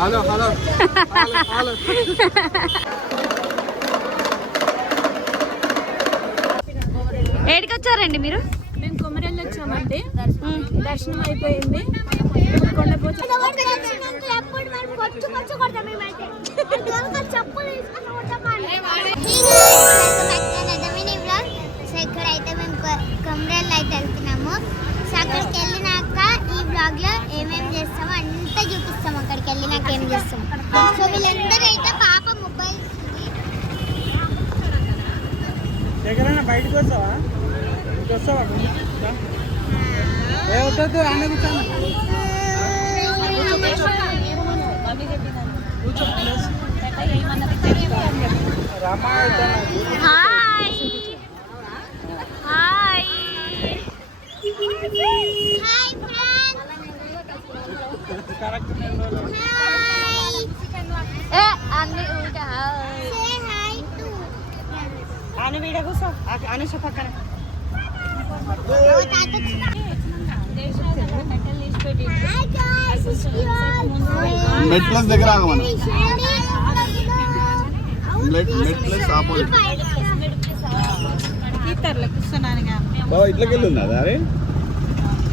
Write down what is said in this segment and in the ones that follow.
Hello hello hello ఏడికి వచ్చారండి మీరు? మేము కొమరెల్లి వచ్చామండి. దర్శనం అయిపోయింది. కొండపోచ ఇక్కడైతే మేము కొమరెల్లి అయితే వెళ్తున్నాము. సో అక్కడికి వెళ్ళినాక ఈ బ్లాగ్ లో ఏమేమి చేస్తామో అంతా చూపిస్తాము. అక్కడికి వెళ్ళినాక ఏం చేస్తాం. సో వీళ్ళందరూ అయితే పాప మొబైల్ బయటకు వస్తావా హాయ్ హాయ్ అని వీడ కూర్చో అనుష పక్కన మెట్ ప్లస్ దగ్గర ఆగమని మెట్ ప్లస్ ఆపోజిట్ ఇట్లకి వెళ్ళి అరే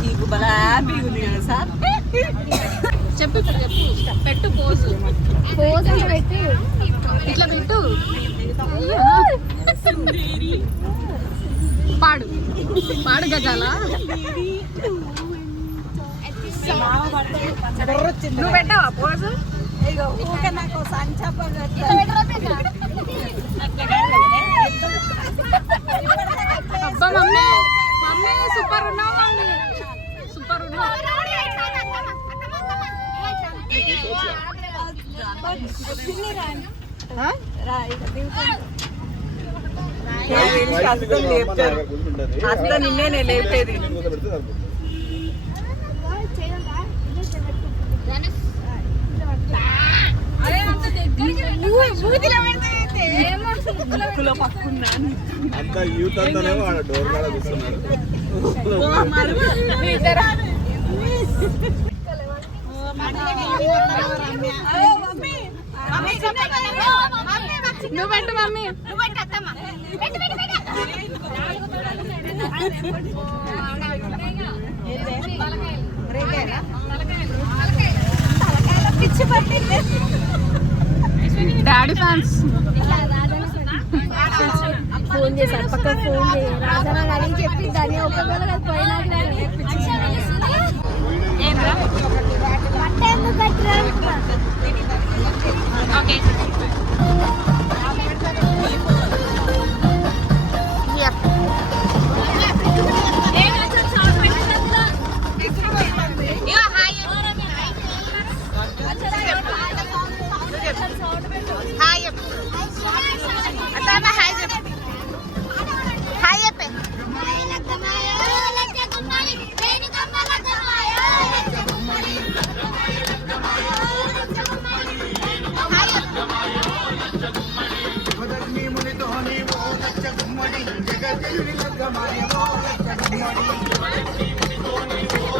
నీకు బలా హ్యాపీ ఉంది కదా సార్. చెప్పు పెట్టు పోజు పెట్టి ఇట్లా పెట్టు. పాడు పాడు గజాల నువ్వు పెట్టావా పోజు? నాకు అబ్బా మమ్మీ మమ్మీ సూపర్ ఉన్నావు మమ్మీ సూపర్ ఉన్నావు. అసలు నిన్నే నేను లేపేది. అంతా యూత్ అంతానేమో డోర్ కాడ కూర్చున్నారు. నువ్వు పెట్టు మమ్మీ. డాడీ ఫ్యాన్స్ ఫోన్ చేశారు. పక్కన ఫోన్ చేయాలి రాజా అడిగి చెప్పి దాన్ని ఒకవేళ పోయినా ఓకే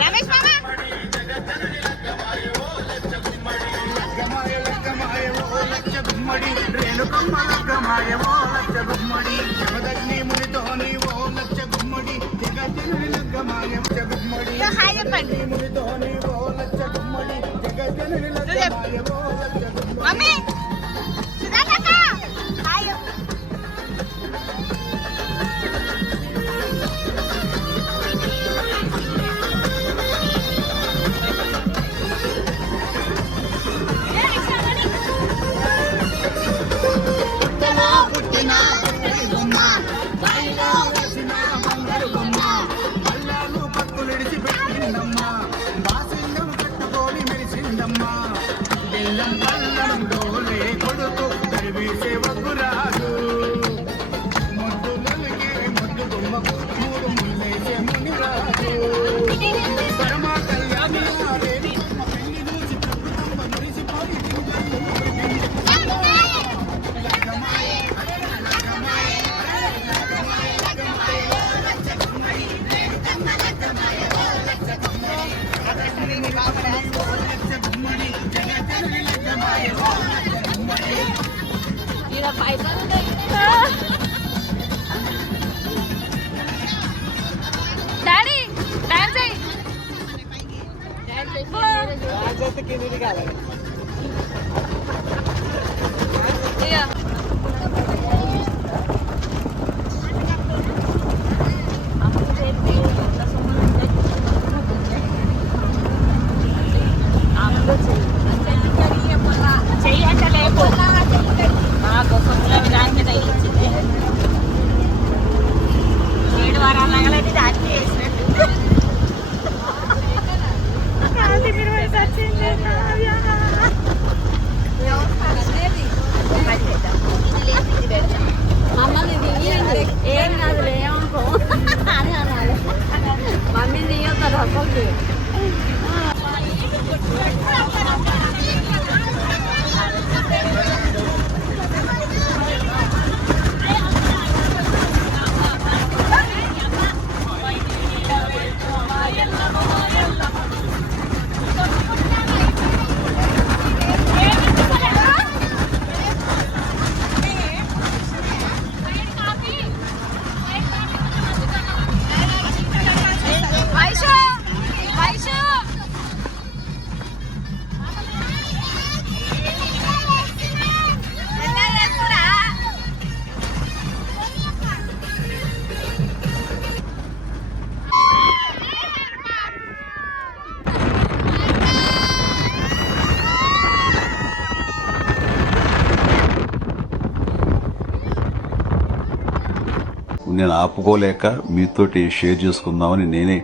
రమేష్ మామా రేణుకమ్మ లగ్గమాయవో లచ్చ గుమ్మడి జగదగ్ని మునితో నీవో లచ్చ గుమ్మడి జగజ్జనుని లగ్గమాయం జగుమ్మడి మునితో నీవో లచ్చ గుమ్మడి జగజ్జనుని లగ్గమాయవో లచ్చ గుమ్మడి. బెల్లం పల్లం డోలే కొడుకు డాడీ డాన్స్ అయ్యి ఏం కాదులే ఏమనుకో అని అనాలి. మమ్మీ తీయొద్దు అప్పకి. నేను ఆపుకోలేక మీతోటి షేర్ చేసుకుందామని నేనే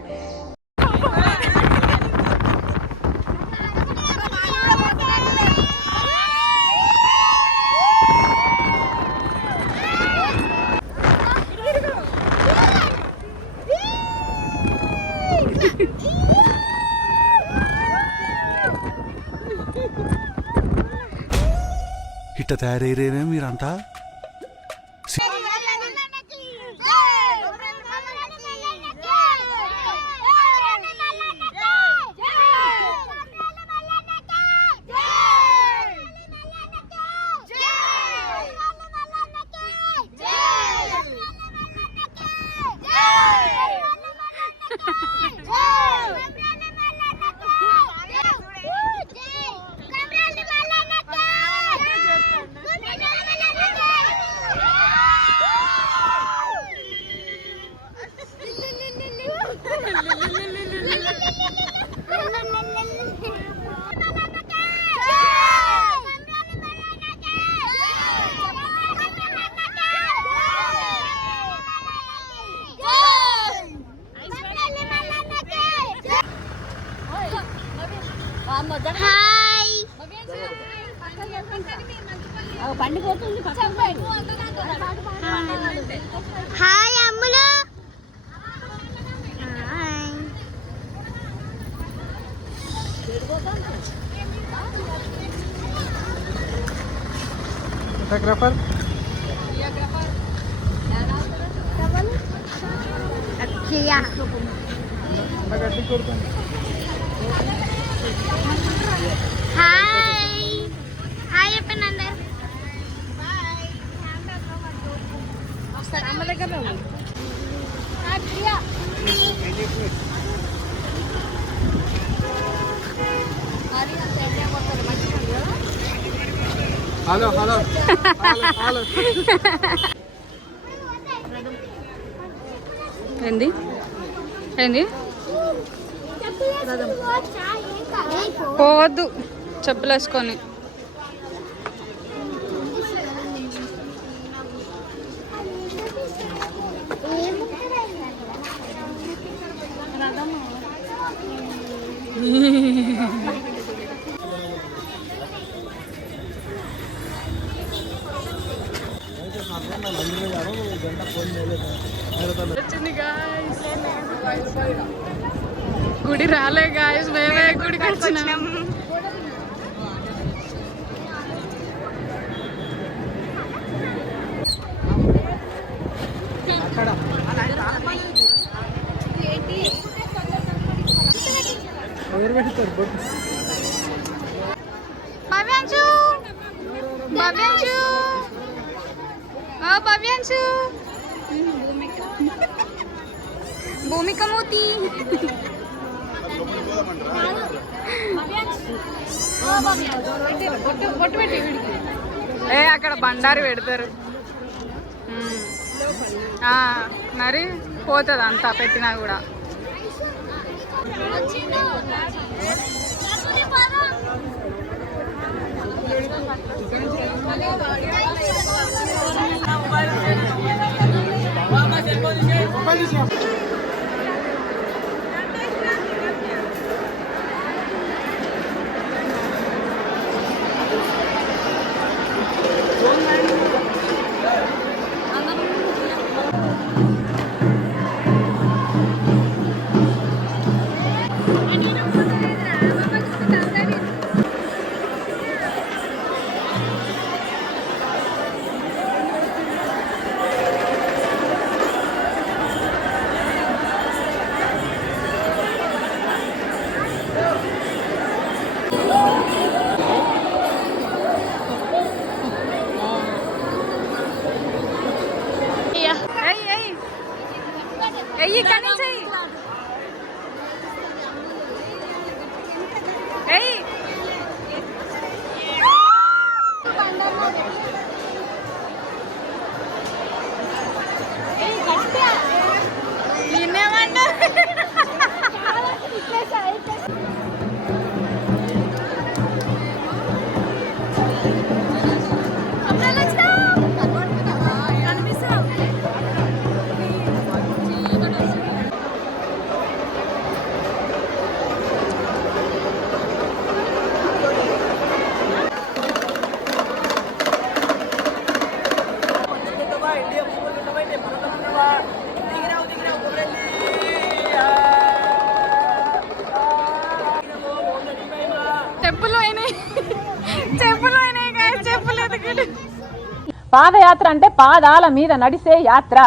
ఇట్ట తయారయ్యేనే మీరంతా. హాయ్ పండిపోతుంది. హాయ్ అమ్ములు. ఫోటోగ్రాఫర్ అక్షయ. హాయ్ హాయ్ చెప్పండి అందరు. అమ్మ దగ్గర హలో హలో హలో. ఏంది ఏంది పోవద్దు చెప్పులు వేసుకొని. గుడి రాలే గాయస్, మేమే గుడికి వచ్చినాం. భవ్యాంశు భవ్యాంశు భవ్యాంశు భూమిక మూతి ఏ అక్కడ బండారి పెడతారు మరి పోతుంది అంతా పెట్టినా కూడా. పాదయాత్ర అంటే పాదాల మీద నడిసే యాత్ర.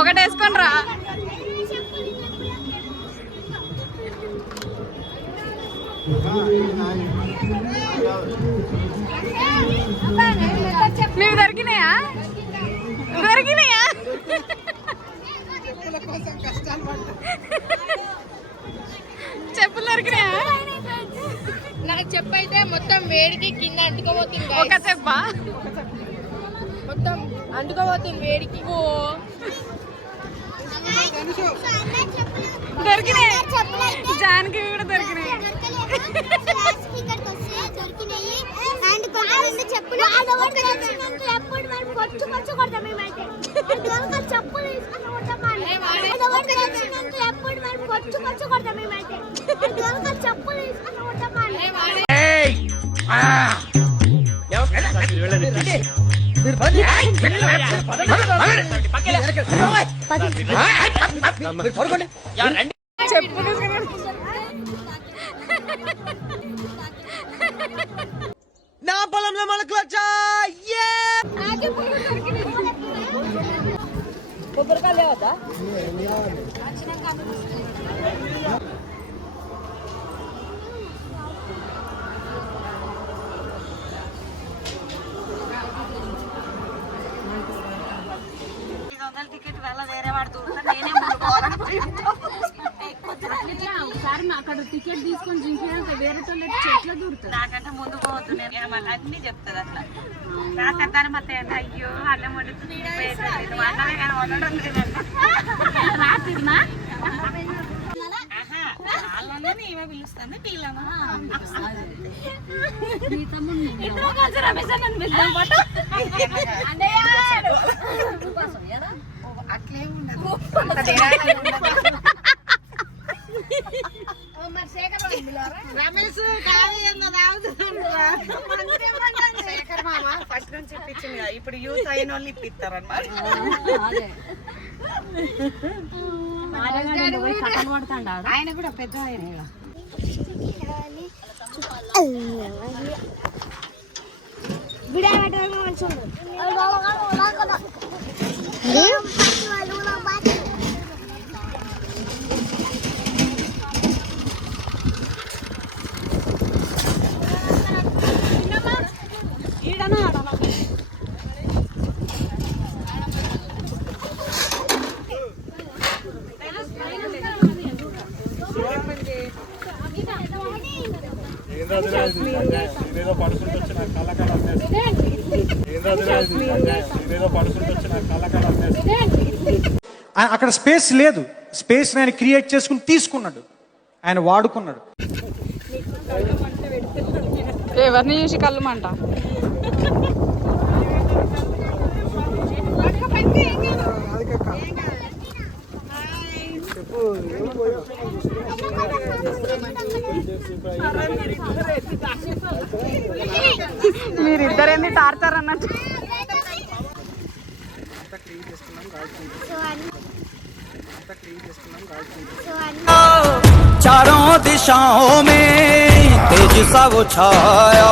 ఒకటేసుకొని రా. మీరు దొరికినాయా? చెప్పులు దొరికినాయా? నాకు చెప్పైతే మొత్తం వేడికి కింద అంటుకోబోతుంది. ఒక చెప్ప మొత్తం అంటుకోబోతుంది వేడికి. దొరికినాయి, జానకి కూడా దొరికినాయి. చెప్పు నా పొలంలో మొలకలు వచ్చా. కొబ్బరికాయలు లేవద్దా? టికెట్ వల్ల వేరే వాడు నేనే ఒకసారి అక్కడ టికెట్ తీసుకొని జింకేదాక వేరే చెట్లు దూరుతుంది. నాకంటే ముందు పోతున్నాను అన్ని చెప్తుంది అట్లా. నాకంటాను ಮತ್ತೆ అయ్యో అన్నం వండుతుంది అన్నమే కానీ వండడం లేదంట. రాత్రినా వాళ్ళని ఏమో పిలుస్తుంది పిల్లమా అట్లే ఉండదు. రమేష్ శేఖర్ మామ ఫస్ట్ నుంచి ఇప్పించింది కదా, ఇప్పుడు యూత్ అయిన వాళ్ళు ఇప్పిస్తారు అన్నమాట. ఆయన కూడా పెద్ద ఆయన. ఇదేదో పడుకుంటూ వచ్చిన కళ్ళకళ ఇదేదో పడుకుంటూ వచ్చిన కళ్ళకళ అక్కడ స్పేస్ లేదు, స్పేస్ ఆయన క్రియేట్ చేసుకుని తీసుకున్నాడు, ఆయన వాడుకున్నాడు. ఎవరిని చూసి కళ్ళమంట? మీరిద్దరేంది టార్చర్ అన్నట్టు. चारों दिशाओं में तेज सा वो छाया.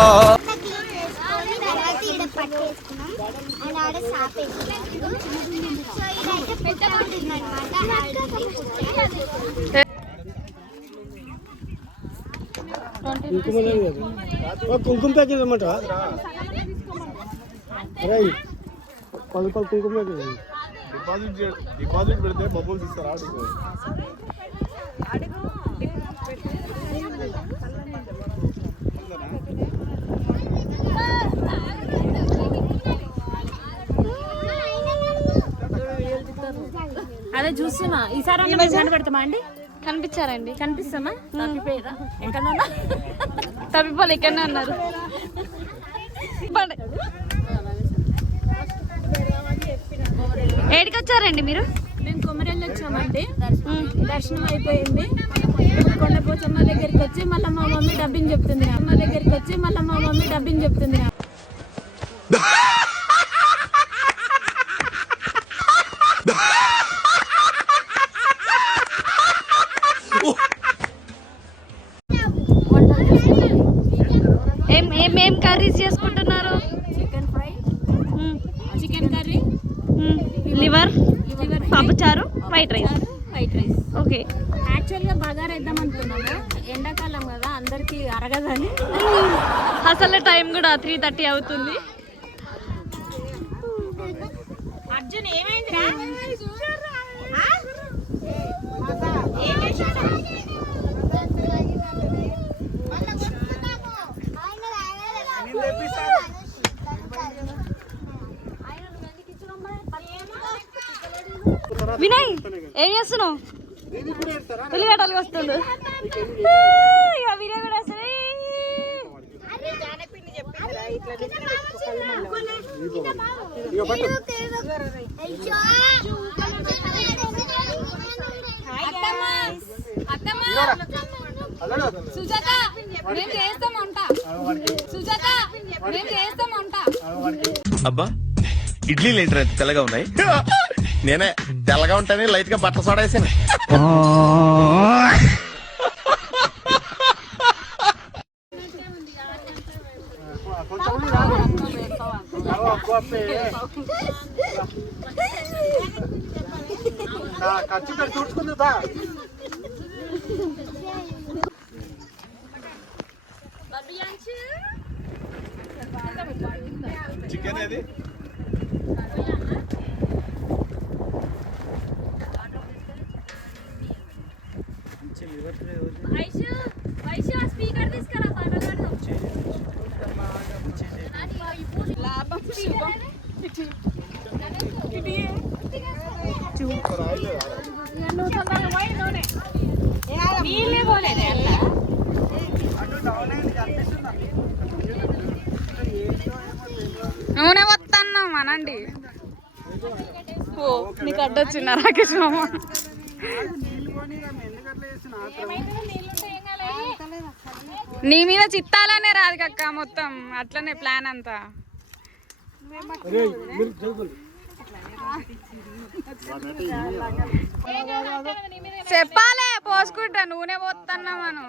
కుంకుమ ప్యాకెట్ ఇవ్వమంటావా? కుంకుమ ప్యాకెట్ డిపాజిట్ పెడితే బబుల్స్ ఇస్తారా? అదే చూస్తున్నా. ఈసారి పెడతామా అండి? కనిపించారండి? కనిపిస్తామా? తప్పిపోయేదా? ఎక్కడన్నా తప్పిపోలే, ఇక్కడనే ఉన్నారు. ఏడికి వచ్చారండి మీరు? మేము కొమరెల్లి వచ్చామండి. దర్శనం అయిపోయింది. కొండపోచమ్మ దగ్గరికి వచ్చి మళ్ళీ మా మమ్మీ డబ్బింగ్ చెప్తుంది. ఏం కర్రీస్ చేసుకుంటున్నారు? Chicken fry, chicken curry, liver, పప్పుచారు, వైట్ రైస్. ఓకే. యాక్చువల్గా బగారా వేద్దాం అనుకున్నాము. ఎండాకాలం కదా, అందరికి అరగదని. అసలు టైం కూడా 3:30 అవుతుంది. అర్జున్ ఏమైందిరా? వినయ్, ఏం చేస్తున్నావు? ఉల్లిగడ్డలు వస్తుండు. వినయ్ కూడా వస్తుంది. అబ్బా ఇడ్లీలు ఏంటి తెల్లగా ఉన్నాయి? నేనే తెల్లగా ఉంటానే లైట్ గా బట్టలు సోడా వేసాను. ఖర్చు పెట్టి చూసుకుందా? చికెన్ ఏది? స్పీకర్ తీసుకురా, పాటలు నూనె వస్తున్నాం అనండి. ఓ నీకు అడ్డొచ్చిందా రాకేష్ మామ? నీ మీద చిత్తాలనే రాదు కక్క, మొత్తం అట్లనే ప్లాన్ అంతా. చెప్పాలే, పోసుకుంటా, నూనె పోతున్నా మనం.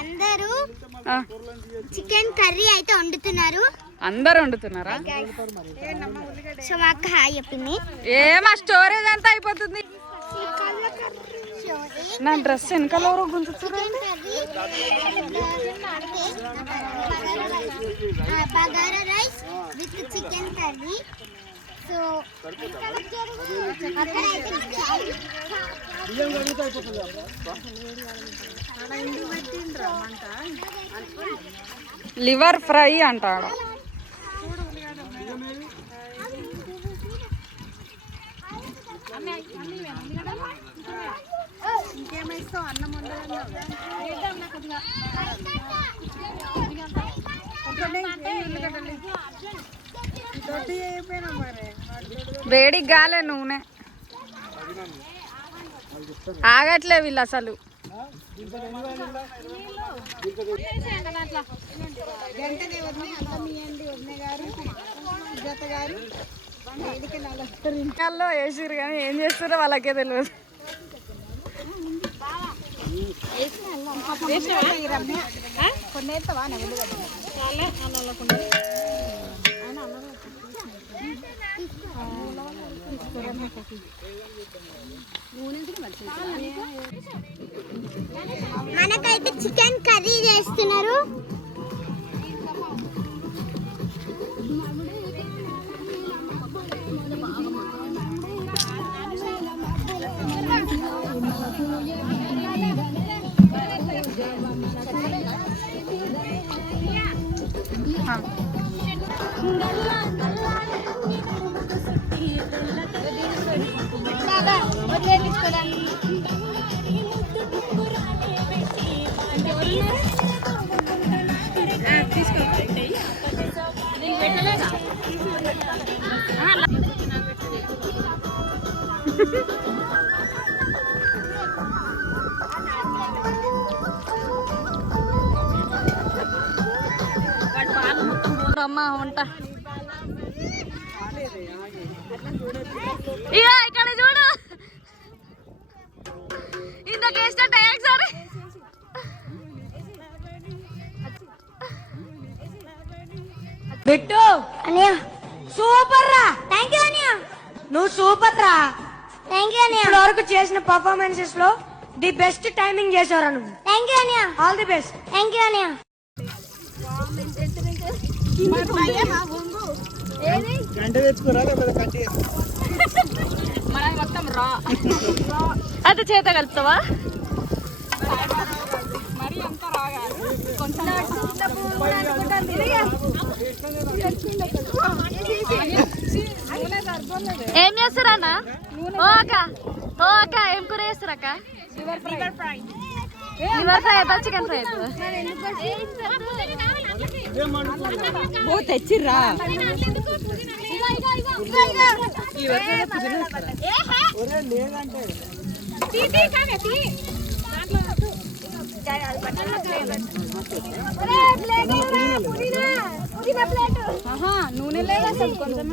అందరూ చికెన్ కర్రీ అయితే వండుతున్నారు. అందరు వండుతున్నారా? సో మా అక్క హాయ్ చెప్పింది. ఏమా స్టోరేజ్ అంతా అయిపోతుంది. showing నా డ్రెస్ వెనకాల ఎవరో గుంజుతున్నారు. Bagara rice with chicken curry. So liver fry అంటాడు. వేడి గాలే నూనె ఆగట్లే వీళ్ళు అసలు. ఇంకాల్లో వేసిర్రు కానీ ఏం చేస్తారో వాళ్ళకే తెలియదు. మనకైతే చికెన్ కర్రీ చేస్తున్నారు. అమ్మా వంట ఇక ఇక్కడ చూడు ఇంతకు వేసినట్టు ఒకసారి బిట్టు అనియా సూపర్ రా. థ్యాంక్ యూ అనియా. నువ్వు సూపర్ రా. థ్యాంక్ యూ అనియా. ఇప్పటి వరకు చేసిన పర్ఫార్మెన్సెస్ లో ది బెస్ట్ టైమింగ్ చేశారా నువ్వు. థ్యాంక్ యూ అనియా. All the best. Thank you అనియా. మొత్తం రా అది చేత కలుపుతావా? మరి అంత రాగా కొంచెం ఏం చేస్తారా అన్న? ఓ అక్క ఏం కూర చేస్తారు అక్క? లివర్ ఫ్రై అవుతా చికెన్ ఫ్రై అవుతుందా? తెచ్చిర్రా నూనె లేదా అసలు కొంచెం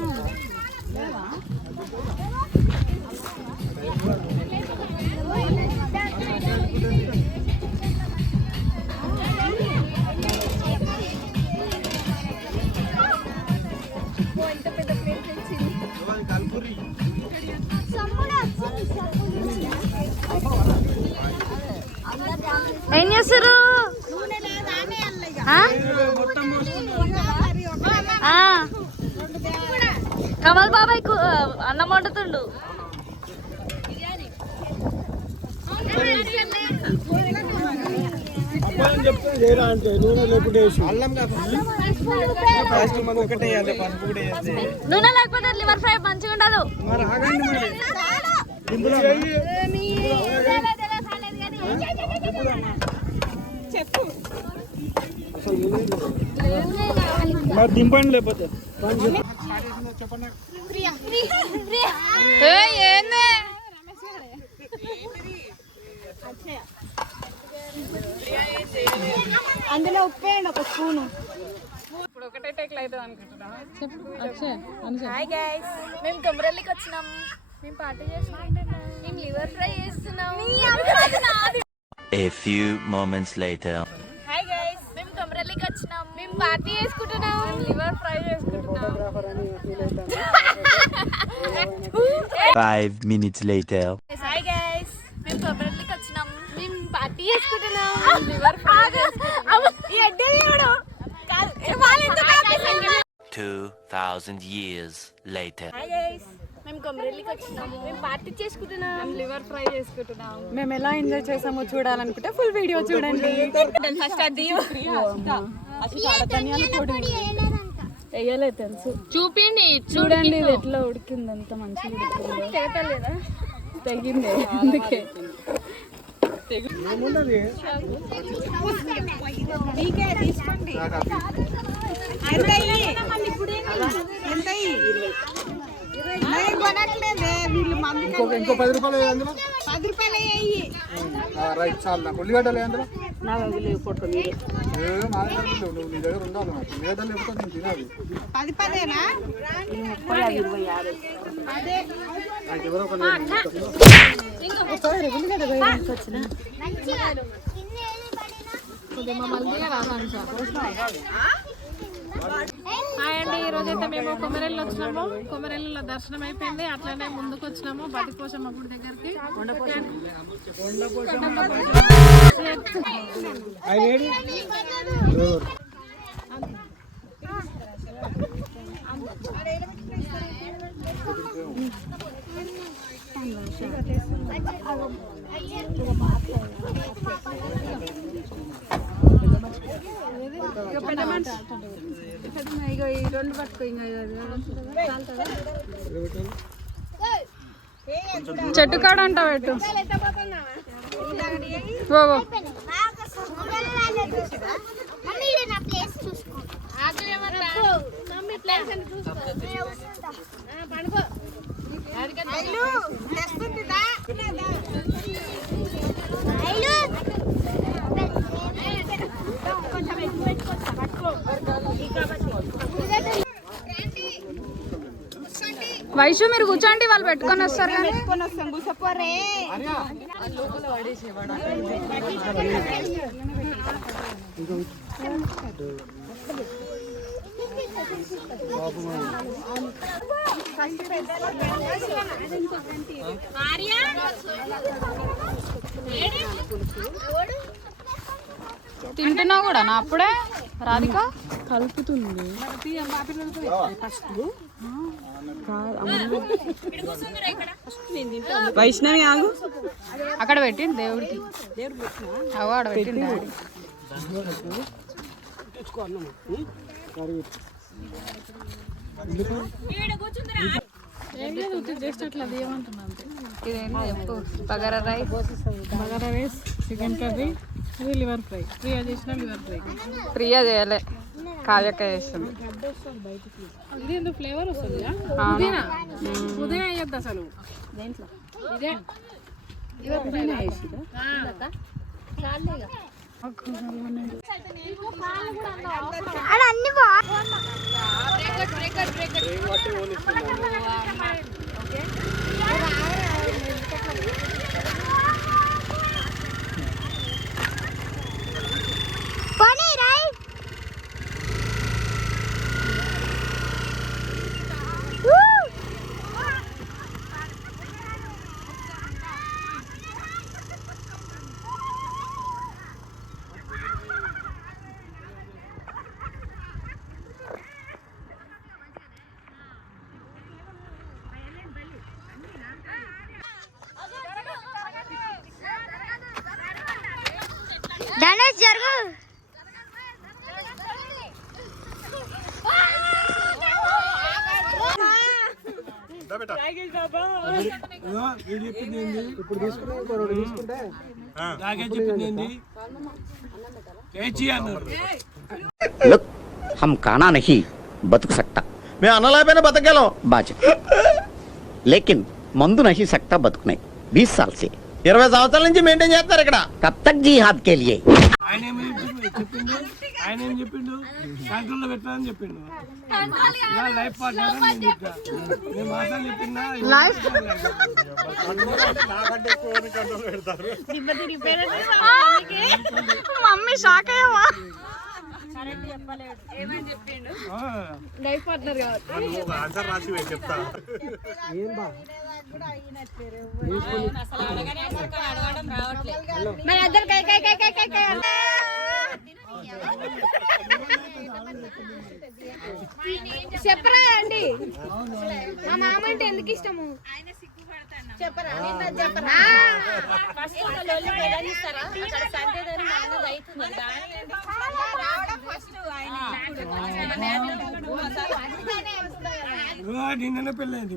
ఏం చేస్తారు? కమల్ బాబాయ్ అన్నం వండుతుండు. నూనె లేకపోతే లివర్ ఫ్రై మంచిగా ఉండదు. దింపండి లేకపోతే అందులో ఉప్పేయండి ఒక స్పూను. ఇప్పుడు ఒకటే టేక్లు అవుతుంది అనుకుంటున్నా. హాయ్ గైస్, మేము కొమరల్లికి వచ్చినాం. మేము పార్టీ చేసుకుంటున్నాం. మేము లివర్ ఫ్రై చేస్తున్నాం. A few moments later. Hi guys, మేము కొమరల్లికి వచ్చినాం. మేము పార్టీ చేసుకుంటున్నాం. మేము లివర్ ఫ్రై చేసుకుంటున్నాం. 5 minutes later. హాయ్ గైస్, మేము కొబ్బరికి వచ్చినాం. మేము పార్టీ చేసుకుంటున్నాం. లివర్ ఫ్రై చేసుకుంటున్నాం. ఈ అడ్డే దేవుడు కాదు 2000 years later. హాయ్ గైస్, మేము కొమ్మరెల్లికి వచ్చినాము. మేము పార్టీ చేసుకుంటున్నాం. లివర్ ఫ్రై చేసుకుంటున్నాం. మేము ఎలా ఎంజాయ్ చేసామో చూడాలనుకుంటే ఫుల్ వీడియో చూడండి. ఫస్ట్ అది వేయలే తెలుసు. చూపిండి చూడండి ఇది ఎట్లా ఉడికింది, అంత మంచిగా ఉడికింది. తెగలేదా? తెగింది అందుకే. ఇంకో 10 రూపాయలు అందులో 10 రూపాయలు రైట్ చాలు. నాకు ఉల్లిగడ్డలు అందులో నువ్వు నీ దగ్గర ఉండాలి. నాకు ఉల్లిగడ్డలు లేకపోతే నేను తినాలి. 10 ఎవరో ఒక హాయ్ అండి, ఈ రోజైతే మేము కొమ్మరెల్లి వచ్చినాము. కొమ్మరెల్లిలో దర్శనం అయిపోయింది. అట్లనే ముందుకు వచ్చినాము బతికోసమ్మ గుడి దగ్గరికి. చెట్టు కాడ అంట పెట్టు. వైషు మీరు కూర్చోండి, వాళ్ళు పెట్టుకొని వస్తారు. తింటున్నావు కూడా నా అప్పుడే రాధిక కలుపుతుంది. వైష్ణవి ఆగు, అక్కడ పెట్టింది దేవుడికి. అవ అక్కడ పెట్టింది డాడీ. జస్ట్ అట్లా అది ఏమంటున్నా అంతే. ఇదేంటి చెప్పు. బగారా రైస్, చికెన్ కర్రీ, ఇది లివర్ ఫ్రై. ప్రియా చేసిన లివర్ ఫ్రై. ప్రియా చేయలే, కావ్యక్క చేస్తుంది. ఇది ఎందుకు ఫ్లేవర్ వస్తుంది? పుదీనా వేయద్దు అసలు దేంట్లో. ఇదే పుదీనా వేసిదా? ధనుష్ జరుగు. ఇప్పుడు తీసుకుంటే हम खाना नहीं बतक सकता, మేము అన్నలేకపోయినా బతకగలం. बाज लेकिन मंदु नहीं सकता बतक नहीं. 20 साल से 20 సంవత్సరాల నుంచి మెయింటైన్ చేస్తారు ఇక్కడ. कब तक जी हाथ के लिए ఆయన ఏం చెప్పిండు కంట్రోల్లో పెట్టాలని చెప్పిండు. లైఫ్ పార్ట్నర్ అని చెప్పా. నేను మాత్రం చెప్పిందా మమ్మీ షాక్ అయ్యావా? లైఫ్ పార్ట్నర్ ఆన్సర్ రాసి చెప్తా. ఏం బా మన ఇద్దరు కై కై కై కై కై కై చెప్పరా అండి మా మామ అంటే ఎందుకు ఇష్టము చెప్పరా చెప్పరా నిన్న పెళ్ళైంది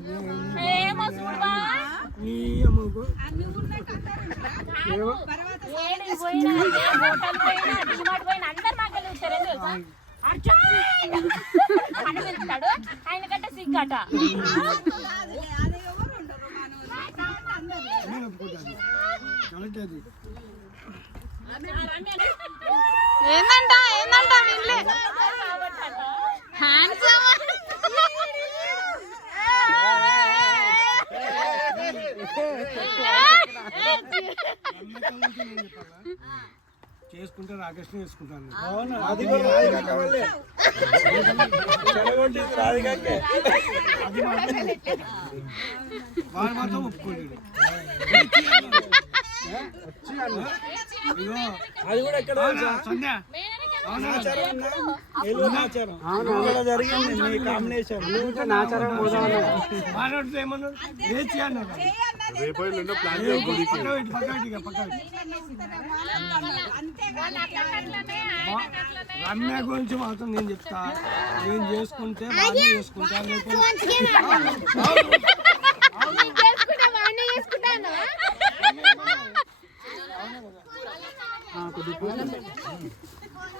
ఆయన కంటే సిగ్గట ఏందంట ఏందంట వీళ్ళే హ్యాండ్సమ్ చేసుకుంటే రాకేష్ని చేసుకుంటాను. వాడు మాత్రం ఒప్పుకోలేడు. అది కూడా ఎక్కడ సంధ్య జరిగింది మీ కాంబినేషన్ మాట్లాడుతూ ఏమన్నారు వేచి అన్నారు రమ్య గురించి మాత్రం నేను చెప్తా. నేను చేసుకుంటే బాగా చేసుకుంటా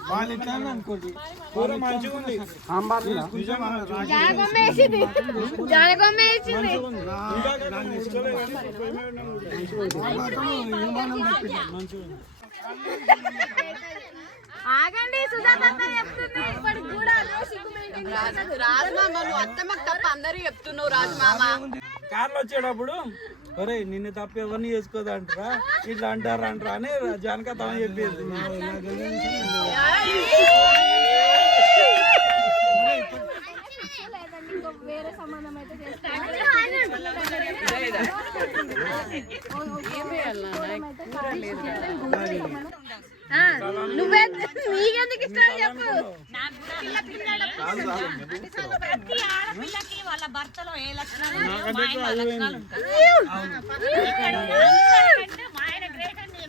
వాళ్ళు ఎట్లా అనుకోండి. కూర మంచిగా ఉంది. ఆగండి సుజాత చెప్తుంది ఇప్పటికి కూడా రాజమామ నువ్వు అత్తమ్మకి తప్ప అందరూ చెప్తున్నావు రాజమామ కార్లో వచ్చేటప్పుడు ఒరే నిన్ను తప్ప ఎవరిని చేసుకోదంటారా ఇట్లా అంటారా అంటారా అని జానక తమ చెప్పేది. వేరే సంబంధం అయితే నువ్వే నీకెందుకు ఇష్టం చెప్పు. ప్రతి ఆడపిల్లకి వాళ్ళ భర్తలో ఏ లక్షణాలు ఉన్నాయో మా ఆయన లక్షణాలు ఉంటాయి. మా ఆయన గ్రేట్ అని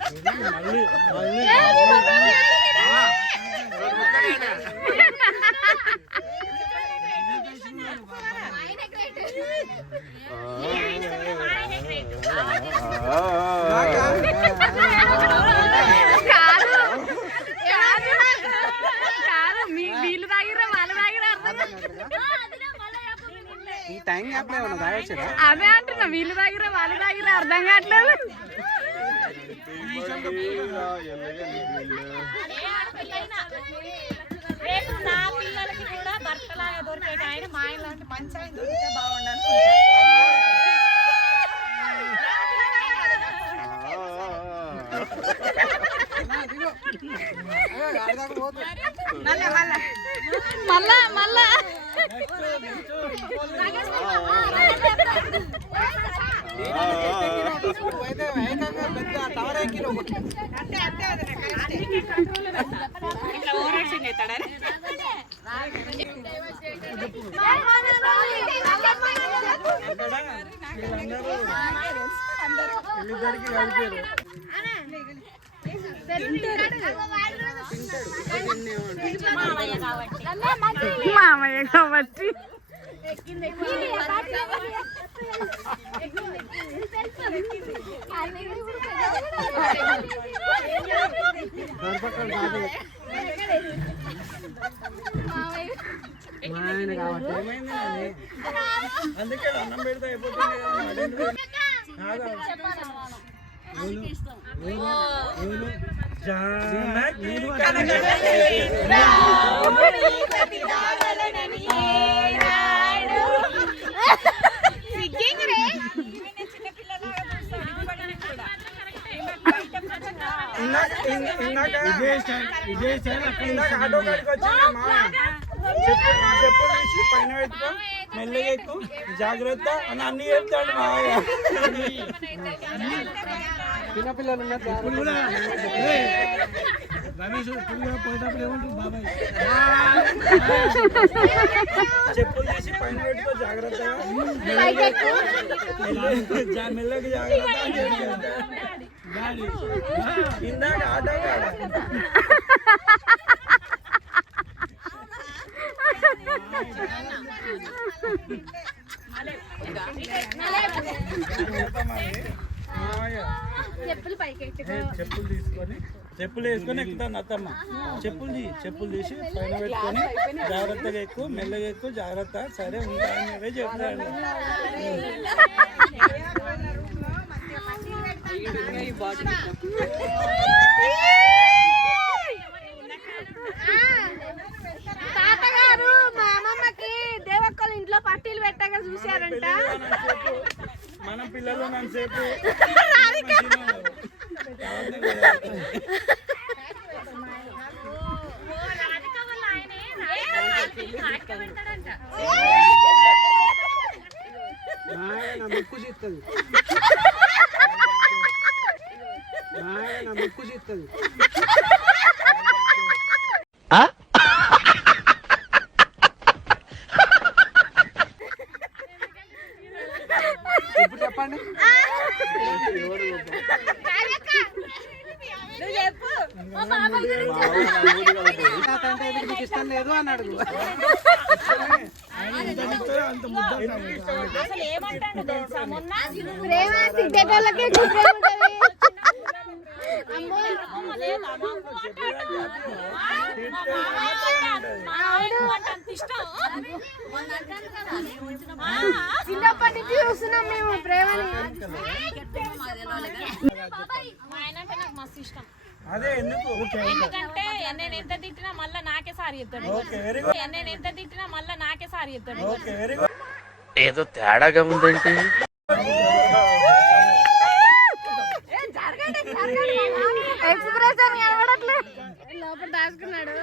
వీళ్ళు తాగిరా వాళ్ళు తాగిరా అదే అంటున్నా వీళ్ళు తాగిరా వాళ్ళు తాగిరా అర్థం కావట్లేదు. రేపు నా పిల్లలకి కూడా భర్తలాగా దొరికేది ఆయన మా ఆయన లాంటి మంచి ఆయన దొరికితే బాగుండాలి. మళ్ళా మళ్ళా మామయ్య కాబట్టి అందుకే అన్నం పెడితే అయిపోతుంది. ఆటో కాడికి వచ్చిందమ్మా చెప్పులు తీసి పైన పెట్టుకో, మెల్లగా ఎక్కు, జాగ్రత్త అని అన్ని చెప్తాడు మావయ్య. చెప్పులు తీసి పైన పెట్టుకో జాగ్రత్తగా, మెల్లగా ఎక్కు, మెల్లగా జాగ్రత్త అని చెప్తాడు. ఇందాక ఆట చెప్పులు తీసుకొని చెప్పులు వేసుకొని ఎక్కుతాను అత్తమ్మ. చెప్పులు తీసి పైన పెట్టుకొని జాగ్రత్తగా ఎక్కువ, మెల్లగా ఎక్కువ, జాగ్రత్త. సరే ఉంటా అని చెప్తాడు. తాతగారు మా అమ్మమ్మకి దేవక్కల ఇంట్లో పట్టీలు పెట్టగా చూశారంట. మన పిల్లలు నన్ను సేపు ముక్కు చేస్తుంది, ముక్కు చేస్తుంది. ఇప్పుడు చెప్పండి. ఇష్టం లేదు అన్నాడు. అసలు ఏమంటాడు తెలుసా, మొన్న ప్రేమ సిద్ధేటోళ్ళకి ప్రేమ ఉంటది. చిన్నప్పటి నుంచి చూస్తున్నాం మేము ప్రేమని. మా ఆయన అంటే నాకు మస్తు ఇష్టం. అదే ఎందుకు ఎందుకంటే నేను ఎంత తిట్టినా మళ్ళీ నాకే సారి చెప్తాడు. నేను ఎంత తిట్టినా మళ్ళీ నాకే సారి చెప్తాడు. ఏదో తేడాగా ఉందంటే ఎక్స్ప్రెషన్ కనబడట్లే, లోపల దాచుకున్నాడు.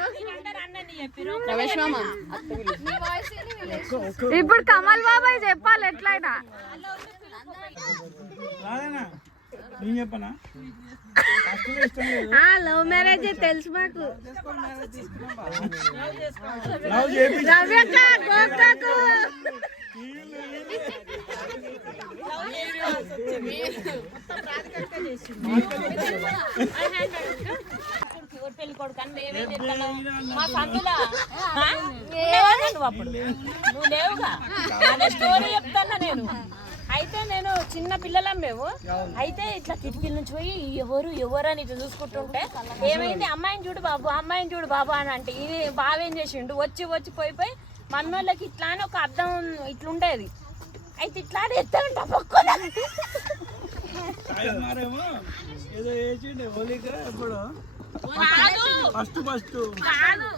ఇప్పుడు కమల్ బాబాయ్ చెప్పాలి ఎట్లయినా. నేను చెప్పనా? లవ్ మ్యారేజ్ తెలుసు మాకు. లవ్ చేపి రవ్యక్క గోకాకు పెళ్లి కొడుకు అని మేమే చెప్తాను మా సందులో. నువ్వు అప్పుడు నువ్వు లేవుగా, అదే స్టోరీ చెప్తాను నేను. అయితే నేను చిన్న పిల్లలం మేము. అయితే ఇట్లా కిటికీల నుంచి పోయి ఎవరు అని ఇట్లా చూసుకుంటుంటే ఏమైంది, అమ్మాయిని చూడు బాబు, అమ్మాయిని చూడు బాబు అని అంటే ఇది బాగా ఏం చేసిండు, వచ్చి పోయి మమ్మల్కి ఇట్లా అని ఒక అర్థం ఇట్లుండేది. అయితే ఇట్లా ఎత్తాను టపక్కున. ఏదో వేసిండే హోలీగా ఎప్పుడు ఫస్ట్ కాదు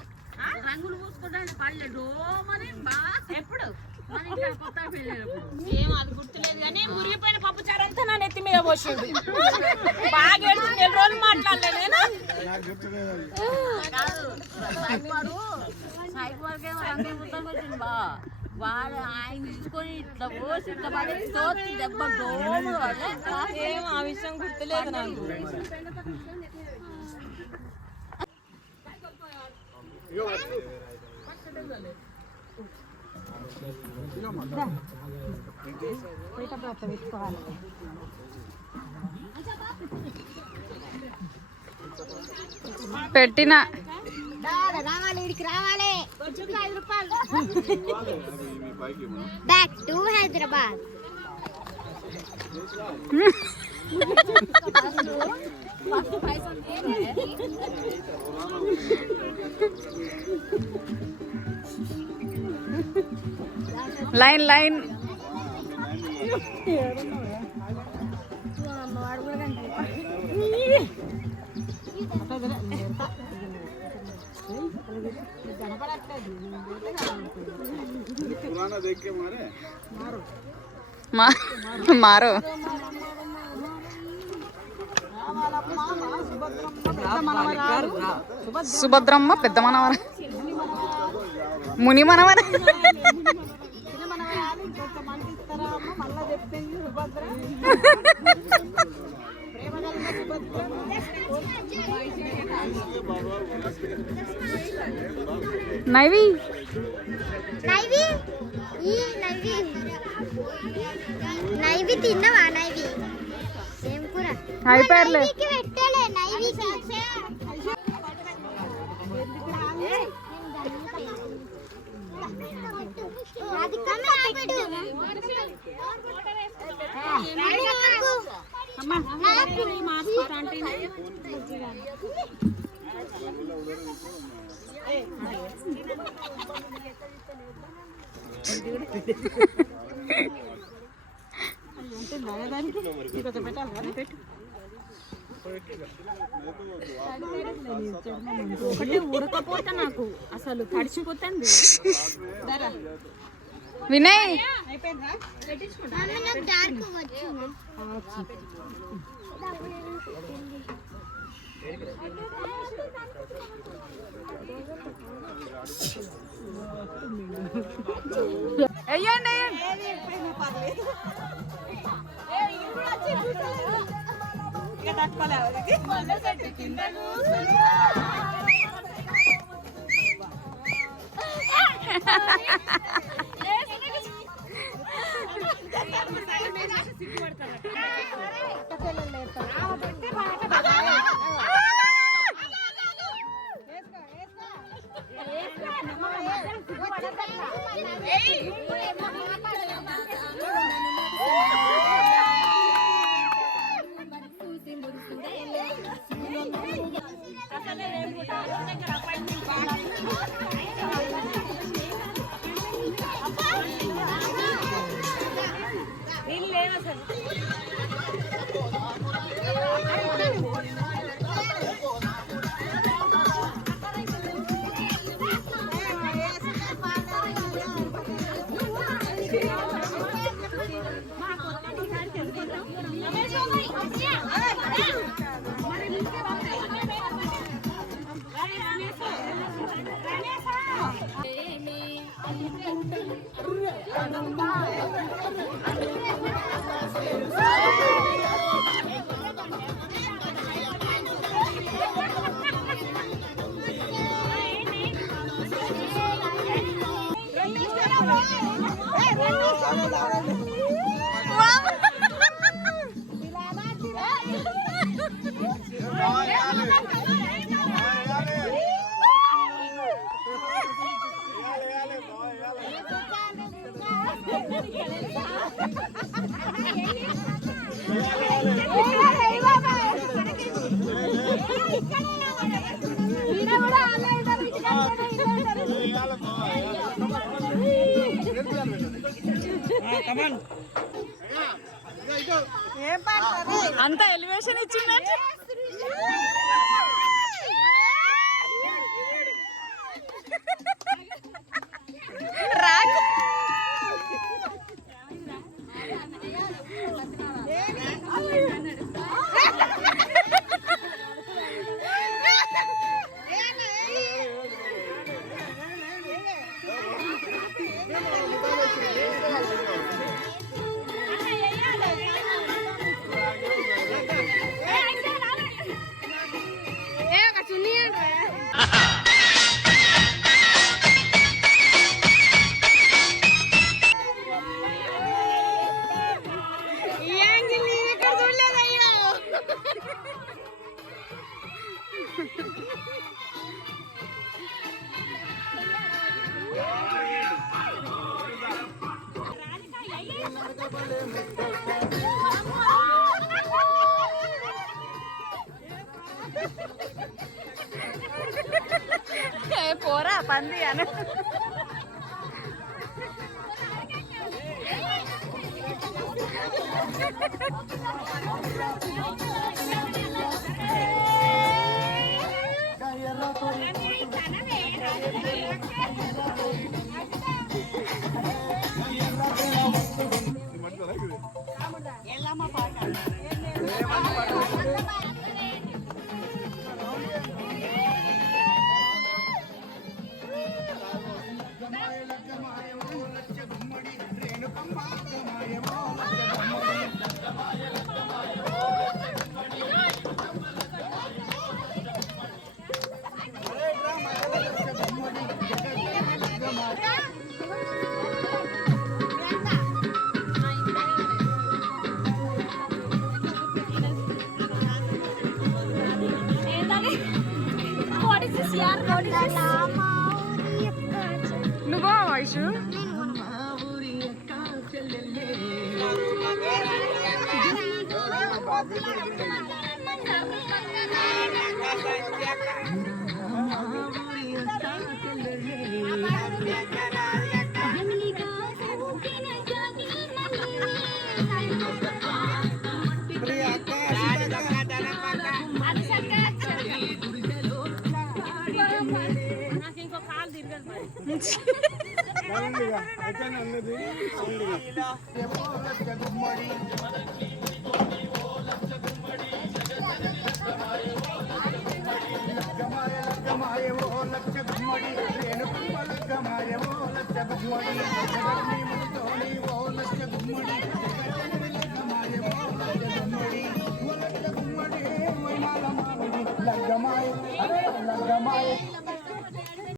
రంగులు పూసుకుంటాను పళ్ళు డోమని ఎప్పుడు ఏం అది గుర్తులేదు కానీ మురిగిపోయిన పప్పు చారంతా నా నెత్తి మీద పోసిండు. బాగా ఏడుచు 2 రోజులు మాట్లాడలే నేను. వాడు ఆయన తీసుకొని ఇట్లా పోసి ఇట్లా పడి తోచి దెబ్బ డోములు పడే. ఏం ఆ విషయం గుర్తులేదు నాకు. పెట్టిన రావాలి, ఇడికి రావాలి. 5 రూపాయలు. Back to Hyderabad. లైన్ మారో సుభద్రమ్మ పెద్ద మనవర. ముని మనమన నైవి నైవి ఈ నైవి నైవి తిన్నవా నైవి ఏం కూర అయిపోయారులే నైవికి పెట్టలే నైవి ఒకటి ఉడకపోతే నాకు అసలు తడిచిపోతుంది. వినయ్ డార్క్ వచ్చింది అయ్యండి అంత ఎలివేషన్ ఇచ్చిందంటే పోరా పంది అని నువ్వా వైషు నాకు ఇంకో కాలు తిరగదు లక్ష గుమ్మడి